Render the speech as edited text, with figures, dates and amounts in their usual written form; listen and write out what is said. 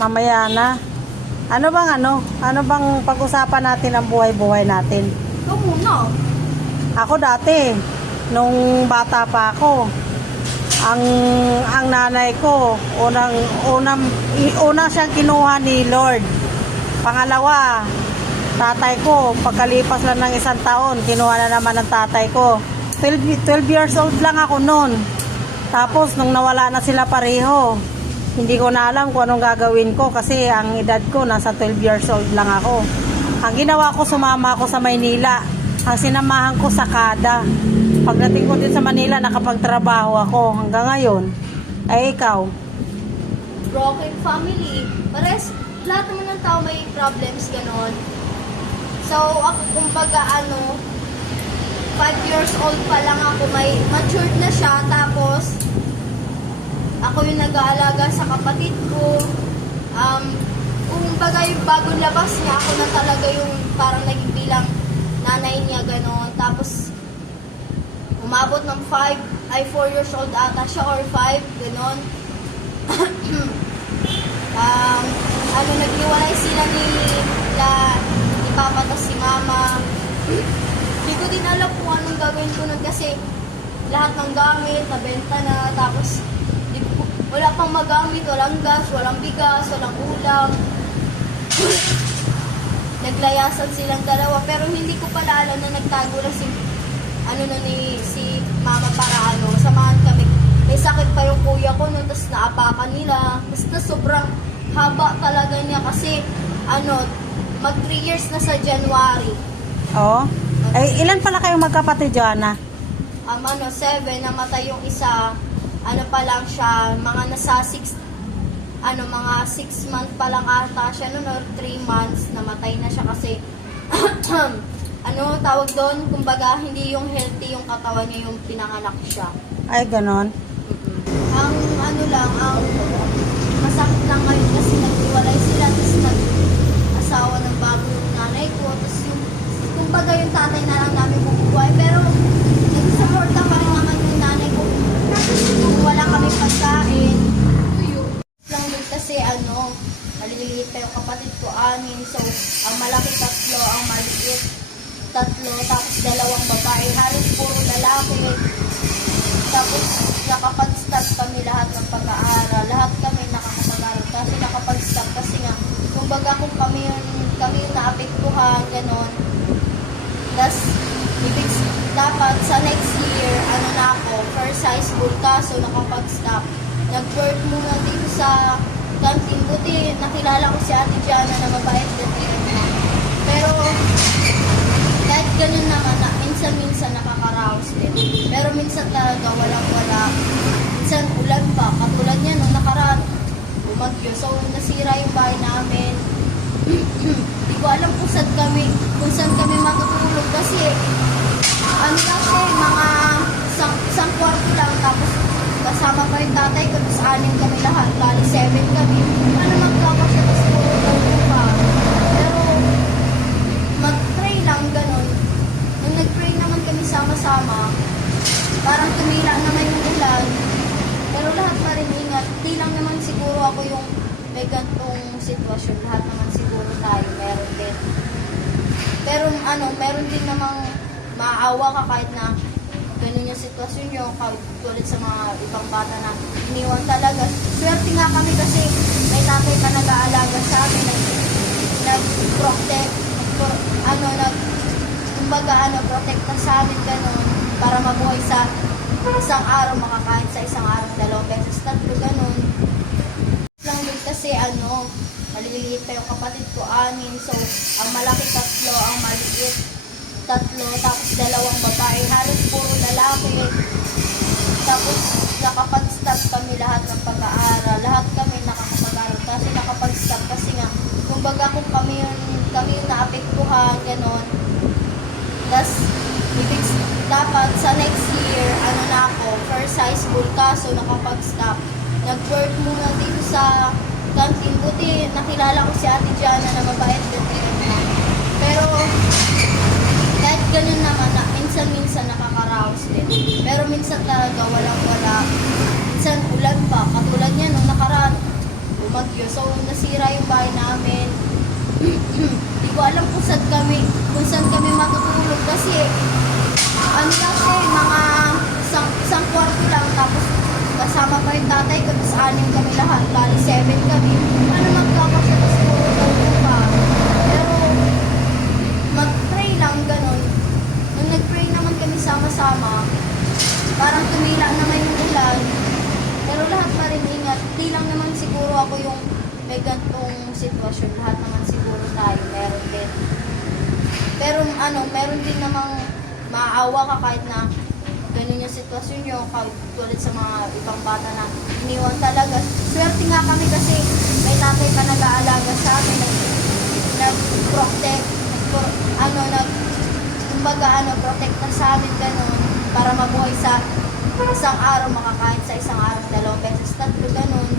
Mamaya na. Ano bang pag-usapan natin ang buhay-buhay natin? Ikaw muna. Ako dati, nung bata pa ako, ang nanay ko, una siyang kinuha ni Lord. Pangalawa, tatay ko, pagkalipas lang ng 1 taon, kinuha na naman ng tatay ko. 12 years old lang ako noon. Tapos, nung nawala na sila pareho, hindi ko na alam kung anong gagawin ko kasi ang edad ko, nasa 12 years old lang ako. Ang ginawa ko, sumama ako sa Maynila. Ang sinamahan ko sa Kada. Pagdating ko din sa Manila, nakapagtrabaho ako hanggang ngayon. Ay, ikaw? Broken family. Pares, lahat naman ng tao may problems, ganon. So, ako kumbaga 5 years old pa lang ako, may matured na siya, tapos ako yung nag-aalaga sa kapatid ko. Kumbaga yung bagong labas niya, ako na talaga yung parang naging bilang nanay niya, ganon. Tapos, umabot ng 4 years old ata siya, or 5, ganon. Naghiwalay sila ni Papa tas si Mama. Hindi ko din alam kung anong gagawin ko nun kasi lahat ng gamit, nabenta na, tapos wala pang magamit, walang gas, walang bigas, walang ulam. Naglayasan silang dalawa, pero hindi ko pala alam na nagtago na si Mama para samahan kami. May sakit pa yung kuya ko nun, tapos naapakan nila. Basta sobrang haba talaga niya kasi mag 3 years na sa January. Oo. Eh, ilan pala kayong magkapatid, Joanna? 7, namatay yung isa. Pa lang siya, mga nasa 6 months pa lang ata siya noon, or 3 months, namatay na siya kasi tawag doon, kumbaga hindi yung healthy yung katawan niya, yung pinanganak siya. Ay, ganon. Ang masakit lang ngayon kasi naghiwalay sila, tapos nag-asawa ng bagong nanay ko, tapos kumbaga yung tatay na lang namin bubuhay, pero nag-supporta pa rin naman yung nanay ko kung wala kami pagkain. Lang din kasi maliliit pa yung kapatid ko, 6, so ang malaki 3, ang maliit 3, tapos 2 babae, halos puro lalaki. Tapos nakapag-stop kami lahat ng pag-aaral, lahat kami nakakapag-aaral kasi nakapag-stop kasi nga kumbaga kung kami yung naapektuhan, ganon. Tapos dapat sa next year na ako, first high school, kaso nakapag-stop. Nag-work muna dito sa canteen. Buti nakilala ko si Ate Diana na mabait din. Pero kahit ganun naman, minsan-minsan nakakaraos din. Pero minsan talaga walang-wala. Minsan ulan pa. Katulad niya nung nakaraan, umagyo. So nasira yung bahay namin. Hindi ko alam kung saan kami matutulog kasi mga isang kwarto lang, tapos kasama pa yung tatay ko, tapos 6 kami lahat, bali 7 kami. Paano magkakasya, tapos tulog pa. Pero mag-pray lang, ganon. Nung nag-pray naman kami sama-sama, parang tumila naman yung ulan, pero lahat pa rin ingat. Di lang naman siguro ako yung may gantong sitwasyon, lahat naman siguro tayo, meron din. Pero meron din namang maawa ka kahit na ganun yung sitwasyon nyo, tulad sa mga ibang bata na iniwan talaga. Swerte nga kami kasi may tatay na nag-aalaga sa amin, nag-protect, protekta sa amin, ganun, para mabuhay sa isang araw, makakain sa isang araw, 2 beses, 3, ganun. Lang din kasi maliliit pa yung kapatid ko, 6, so ang malaki 3, ang maliit 3, tapos 2 babae, halos puro lalaki. Tapos nakapag-stop kami lahat ng pag-aaral, lahat kami nakakapag-aaral kasi nakapag-stop kasi nga kumbaga kung kami yung naapektuhan, ganon. Tapos dapat sa next year na ako, first high school, kaso nakapag-stop. Nag-work muna dito sa canteen. Buti nakilala ko si Ate Diana na mabait din. Pero kahit ganun naman, minsan-minsan nakakaraos din. Pero minsan talaga walang-wala. Minsan ulan pa. Katulad niya nung nakaraan, umagyo. So nasira yung bahay namin. Hindi ko alam kung saan kami matutulog kasi ano lang siya eh, mga isang kwarto lang, tapos kasama pa yung tatay ko, tapos 6 kami lahat, bali 7 kami. Ano magkakasya, tapos puro pa. Pero mag-pray lang, ganun. Nung nag-pray naman kami sama-sama, parang tumila naman yung ulan. Pero lahat pa rin ingat. Di lang naman siguro ako yung may gantong sitwasyon. Lahat naman siguro tayo, meron din. Pero meron din namang maaawa ka kahit na ganun yung sitwasyon nyo, kahit tulad sa mga ibang bata na iniwan talaga. Swerte nga kami kasi may tatay pa nag-aalaga sa amin, nag-protect, protect na sa amin ganun, para mabuhay sa isang araw, makakain sa isang araw, 2 beses, 3, ganun.